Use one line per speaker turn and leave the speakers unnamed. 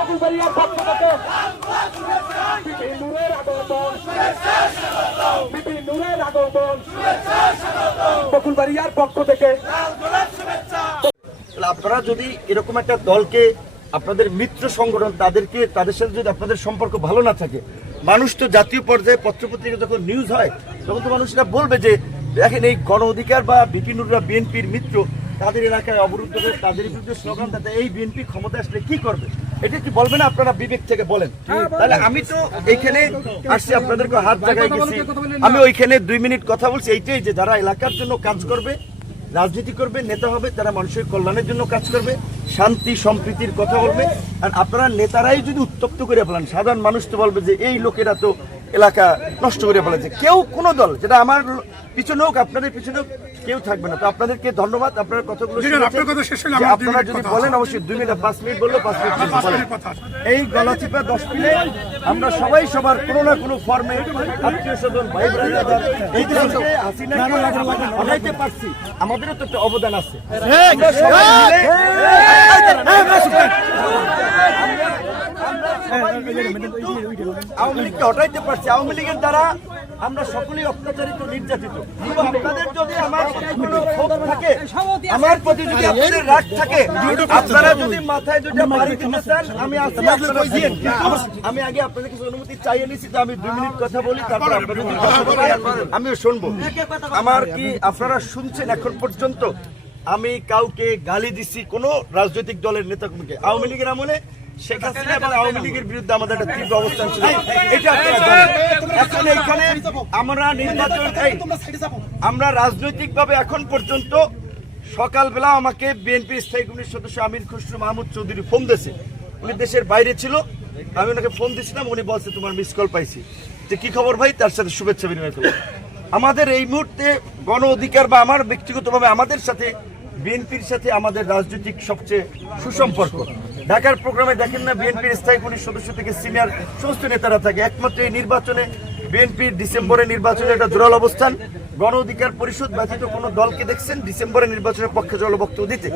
আপনারা
যদি এরকম একটা দলকে আপনাদের মিত্র সংগঠন তাদেরকে তাদের সাথে যদি আপনাদের সম্পর্ক ভালো না থাকে মানুষ তো জাতীয় পর্যায়ে পত্রপত্রিকা যখন নিউজ হয় তখন তো মানুষরা বলবে যে দেখেন এই গণ অধিকার বা বিপিন বিএনপির মিত্র তাদের এলাকায় অবরুদ্ধ করে তাদের বিরুদ্ধে স্লোগান তাতে এই বিএনপি ক্ষমতা আসলে কি করবে এটা কি বলবেন আপনারা বিবেক থেকে বলেন হ্যাঁ, তাহলে আমি তো এইখানে আসছি আপনাদেরকে হাত জায়গায় গেছি আমি ওইখানে দুই মিনিট কথা বলছি এইটাই যে যারা এলাকার জন্য কাজ করবে রাজনীতি করবে নেতা হবে তারা মানুষের কল্যাণের জন্য কাজ করবে শান্তি সম্প্রীতির কথা বলবে আর আপনারা নেতারাই যদি উত্তপ্ত করে বলেন সাধারণ মানুষ তো বলবে যে এই লোকেরা তো এলাকা নষ্ট করে ফেলেছে কেউ কোনো দল যেটা আমার পিছনে হোক আপনাদের পিছনে হোক কেউ থাকবে না তো আপনাদেরকে ধন্যবাদ আপনার কথাগুলো আপনারা যদি বলেন অবশ্যই দুই মিনিট পাঁচ মিনিট বললো পাঁচ মিনিট এই গলা চিপা দশ মিনিট আমরা সবাই সবার কোনো না কোনো ফর্মে আত্মীয় পারছি আমাদেরও তো একটা অবদান আছে আমি আগে কিছু অনুমতি নিছি আমি কথা বলি আমিও শুনবো আমার কি আপনারা শুনছেন এখন পর্যন্ত আমি কাউকে গালি দিছি কোনো রাজনৈতিক দলের নেতা আওয়ামী লীগের আমলে শেখ হাসিনা এবং আওয়ামী লীগের বিরুদ্ধে আমাদের একটা তীব্র অবস্থান ছিল এটা এখন এখানে আমরা নির্বাচন আমরা রাজনৈতিকভাবে এখন পর্যন্ত সকালবেলা আমাকে বিএনপি স্থায়ী কমিটির সদস্য আমির খুসরু মাহমুদ চৌধুরী ফোন দিয়েছে উনি দেশের বাইরে ছিল আমি ওনাকে ফোন দিয়েছিলাম উনি বলছে তোমার মিস কল পাইছি যে কি খবর ভাই তার সাথে শুভেচ্ছা বিনিময় করবো আমাদের এই মুহূর্তে গণ অধিকার বা আমার ব্যক্তিগতভাবে আমাদের সাথে বিএনপির সাথে আমাদের রাজনৈতিক সবচেয়ে সুসম্পর্ক ঢাকার প্রোগ্রামে দেখেন না বিএনপির স্থায়ী পুলিশ সদস্য থেকে সিনিয়র সমস্ত নেতারা থাকে একমাত্র এই নির্বাচনে বিএনপির ডিসেম্বরের নির্বাচনে একটা জোরাল অবস্থান গণ অধিকার পরিষদ ব্যতীত কোনো দলকে দেখছেন ডিসেম্বরের নির্বাচনের পক্ষে জল বক্তব্য দিতে